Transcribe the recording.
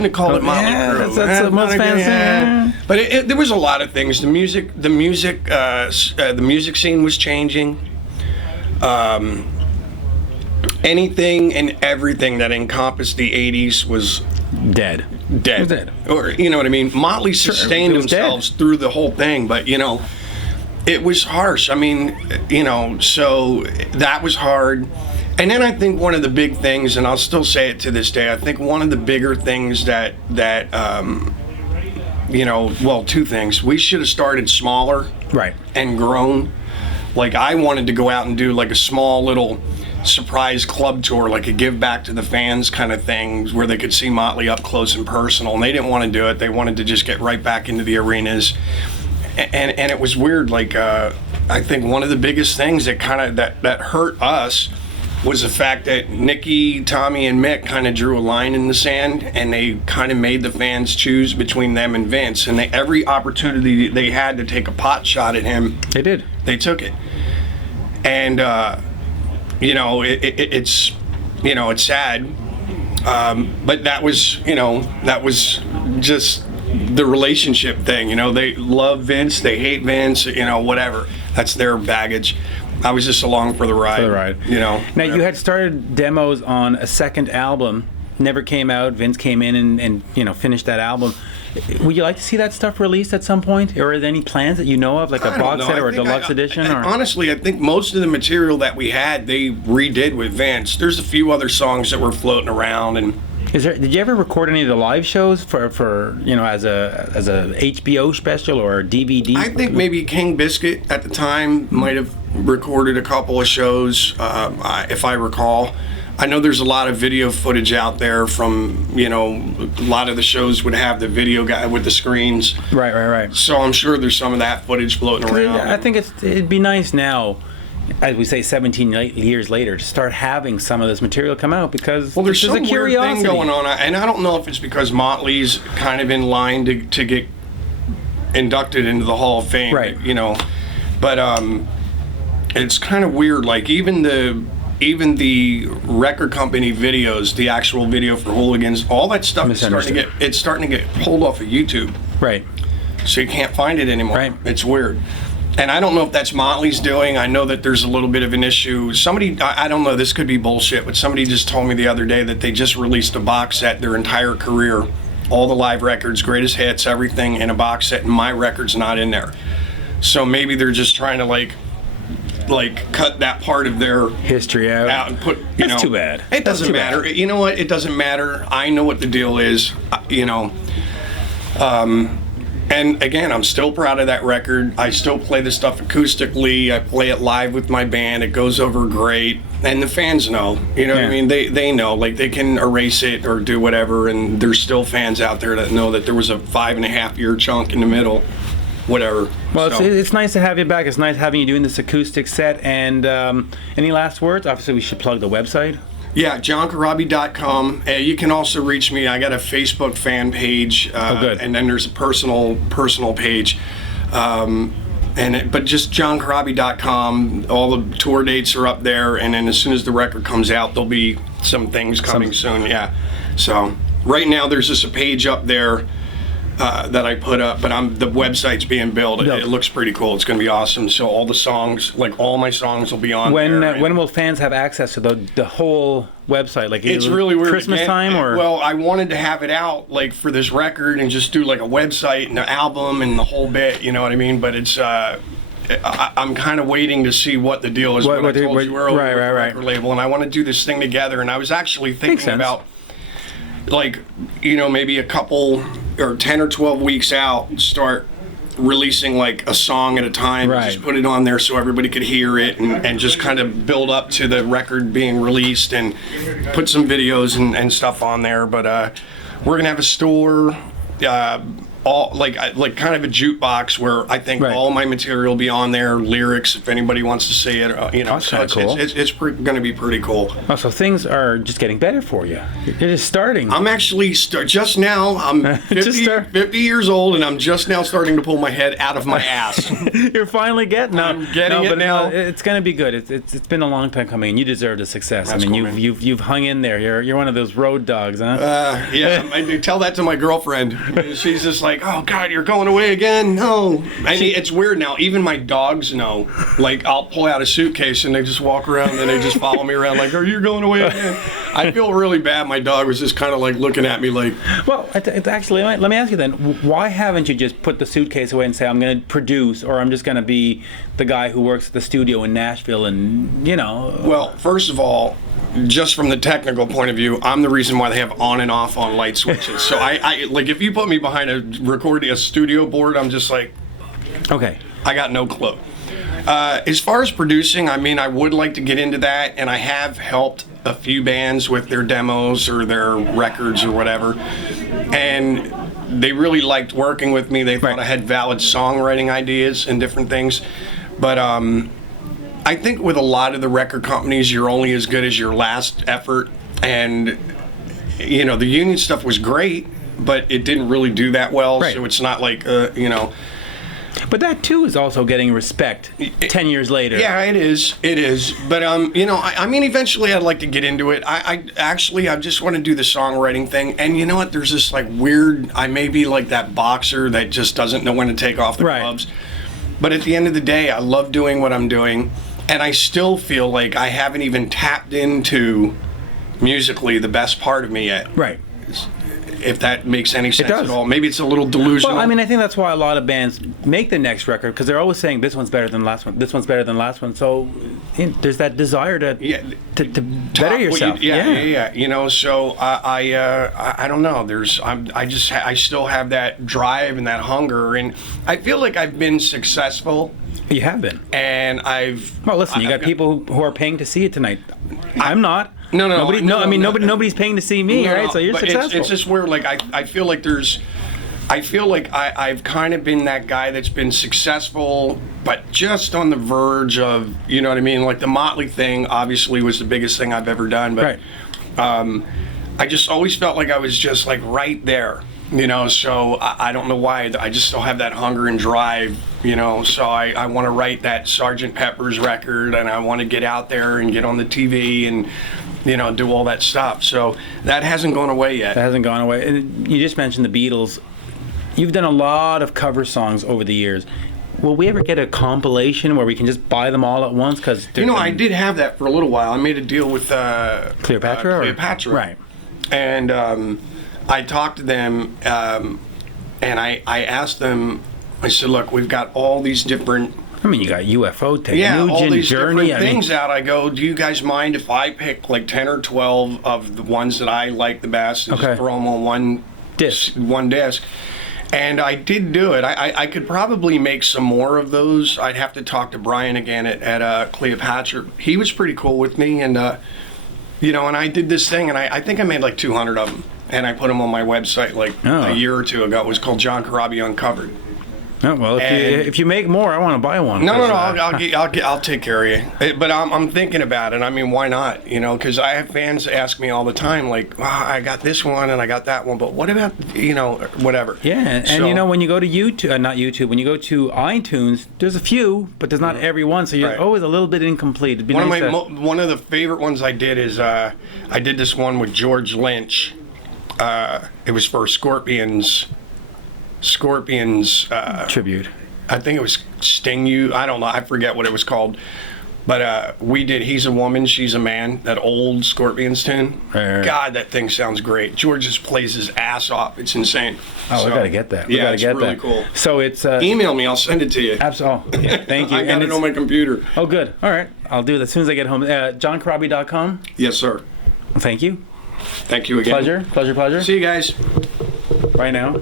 shouldn't have called it Mötley Crüe. That's what most fans say. But there was a lot of things. The music scene was changing. Anything and everything that encompassed the 80s was dead. Dead. It was dead. Or, you know what I mean? Mötley sustained themselves through the whole thing, but, you know, it was harsh. I mean, you know, so that was hard. And then I think one of the big things, and I'll still say it to this day, I think one of the bigger things that you know, well, two things. We should have started smaller, right, and grown. Like, I wanted to go out and do like a small little surprise club tour, like a give back to the fans kind of thing, where they could see Mötley up close and personal. And they didn't want to do it. They wanted to just get right back into the arenas. And it was weird. Like, I think one of the biggest things that kind of that hurt us was the fact that Nicky, Tommy, and Mick kind of drew a line in the sand, and they kind of made the fans choose between them and Vince. And every opportunity they had to take a pot shot at him, they did. They took it. And you know, it's, you know, it's sad. But that was, you know, that was just the relationship thing. You know, they love Vince, they hate Vince, you know, whatever. That's their baggage. I was just along for the ride. You know. Now, you had started demos on a second album, never came out. Vince came in and you know, finished that album. Would you like to see that stuff released at some point, or are there any plans that you know of, like a box set or a deluxe edition? Or? Honestly, I think most of the material that we had, they redid with Vince. There's a few other songs that were floating around, and. Did you ever record any of the live shows for you know, as a HBO special or DVD? I think maybe King Biscuit at the time might have recorded a couple of shows, if I recall. I know there's a lot of video footage out there from, you know, a lot of the shows would have the video guy with the screens. Right. So I'm sure there's some of that footage floating around. I think it'd be nice now, as we say, 17 years later, to start having some of this material come out, because there's a curiosity weird thing going on, and I don't know if it's because Mötley's kind of in line to get inducted into the Hall of Fame, right? You know, but it's kind of weird. Like even the record company videos, the actual video for Hooligans, all that stuff is starting to get pulled off of YouTube, right? So you can't find it anymore. Right. It's weird. And I don't know if that's Mötley's doing. I know that there's a little bit of an issue. Somebody, I don't know, this could be bullshit, but somebody just told me the other day that they just released a box set, their entire career, all the live records, greatest hits, everything in a box set, and my record's not in there. So maybe they're just trying to like cut that part of their history out and put, That's too bad. It doesn't matter. You know what? It doesn't matter. I know what the deal is, you know. And again, I'm still proud of that record. I still play the stuff acoustically. I play it live with my band. It goes over great. And the fans know. You know what I mean? They know. Like, they can erase it or do whatever, and there's still fans out there that know that there was a 5.5-year chunk in the middle. Whatever. Well, so. It's nice to have you back. It's nice having you doing this acoustic set. And any last words? Obviously, we should plug the website. Yeah, johncorabi.com. You can also reach me. I got a Facebook fan page, and then there's a personal page. But just johncorabi.com. All the tour dates are up there, and then as soon as the record comes out, there'll be some things coming soon. Yeah. So right now there's just a page up there that I put up, but the website's being built. It looks pretty cool. It's going to be awesome. So all the songs, like all my songs, will be on there. When will fans have access to the whole website? Like, it's really weird. Christmas time, or? Well, I wanted to have it out like for this record and just do like a website and an album and the whole bit. You know what I mean? But it's I'm kind of waiting to see what the deal is. I told you earlier, record label, and I want to do this thing together. And I was actually thinking about, like, you know, maybe a couple or 10 or 12 weeks out, start releasing like a song at a time, and just put it on there so everybody could hear it, and just kind of build up to the record being released, and put some videos and stuff on there. But we're gonna have a store all like kind of a jukebox where I think Right. all my material will be on there, lyrics if anybody wants to see it. That's So kinda it's cool. it's going to be pretty cool. Oh, so things are just getting better for you. You're just starting. I'm actually just now. I'm 50 years old, and I'm just now starting to pull my head out of my ass. You're finally getting it. I'm getting it now. It's going to be good. It's been a long time coming, and you deserve the success. That's I mean, cool, man. you've hung in there. You're one of those road dogs, huh? Yeah, I do tell that to my girlfriend. She's just like, "Oh God, you're going away again?" No, it's weird now. Even my dogs know. Like, I'll pull out a suitcase and they just walk around and they just follow me around. Like, "Are you going away again?" I feel really bad. My dog was just kind of like looking at me like. Well, it's actually, let me ask you then, why haven't you just put the suitcase away and say, I'm going to produce, or I'm just going to be the guy who works at the studio in Nashville and, Well, first of all, just from the technical point of view, I'm the reason why they have on and off on light switches. So I like, if you put me behind a studio board, I'm just like, Okay. I got no clue. As far as producing, I mean, I would like to get into that, and I have helped a few bands with their demos or their records or whatever, and they really liked working with me. They thought I had valid songwriting ideas and different things, but I think with a lot of the record companies, you're only as good as your last effort, and the union stuff was great, but it didn't really do that well. Right. So it's not like But that too is also getting respect 10 years later. Yeah, it is. It is. But I mean, eventually I'd like to get into it. I just want to do the songwriting thing. And you know what? There's this like weird. I may be like that boxer that just doesn't know when to take off the gloves. But at the end of the day, I love doing what I'm doing, and I still feel like I haven't even tapped into musically the best part of me yet. Right. If that makes any sense does. at all. Maybe it's a little delusional. Well, I mean, I think that's why a lot of bands make the next record, because they're always saying this one's better than the last one. This one's better than the last one. So there's that desire to better yourself. Yeah. So I don't know. I still have that drive and that hunger, and I feel like I've been successful. You have been. And Well, listen, you got people who are paying to see it tonight. I'm not. No. Nobody's paying to see me, right? So you're but successful. It's just where like I feel like I've kind of been that guy that's been successful, but just on the verge of, you know what I mean? Like the Motley thing obviously was the biggest thing I've ever done, but I just always felt like I was just like right there, so I don't know why. I just still have that hunger and drive, so I want to write that Sgt. Pepper's record, and I want to get out there and get on the TV and do all that stuff. So that hasn't gone away yet. That hasn't gone away. And you just mentioned the Beatles. You've done a lot of cover songs over the years. Will we ever get a compilation where we can just buy them all at once? Because I did have that for a little while. I made a deal with Cleopatra. Right. And I talked to them, and I asked them. I said, "Look, we've got all these different." I mean, you got UFO, all Technogen, these Journey. different things out. I go, do you guys mind if I pick like 10 or 12 of the ones that I like the best and just throw them on one disc? And I did do it. I could probably make some more of those. I'd have to talk to Brian again at Cleopatra. He was pretty cool with me, and and I did this thing, and I think I made like 200 of them, and I put them on my website like a year or two ago. It was called John Corabi Uncovered. Oh, well, if you make more, I want to buy one. No, I'll take care of you. But I'm thinking about it. I mean, why not? Because I have fans ask me all the time, like, I got this one and I got that one, but what about, whatever. Yeah, and when you go to YouTube, when you go to iTunes, there's a few, but there's not every one, so you're always a little bit incomplete. It'd be one of the favorite ones I did is I did this one with George Lynch. It was for Scorpions tribute. I think it was Sting You. I don't know. I forget what it was called. But we did He's a Woman, She's a Man, that old Scorpions tune. Right. God, that thing sounds great. George just plays his ass off. It's insane. Oh, we got to get that. It's really cool. So it's... email me. I'll send it to you. Absolutely. Yeah, thank you. I got it on my computer. Oh, good. All right. I'll do it as soon as I get home. JohnCorabi.com? Yes, sir. Thank you. Thank you again. Pleasure. See you guys. Bye now.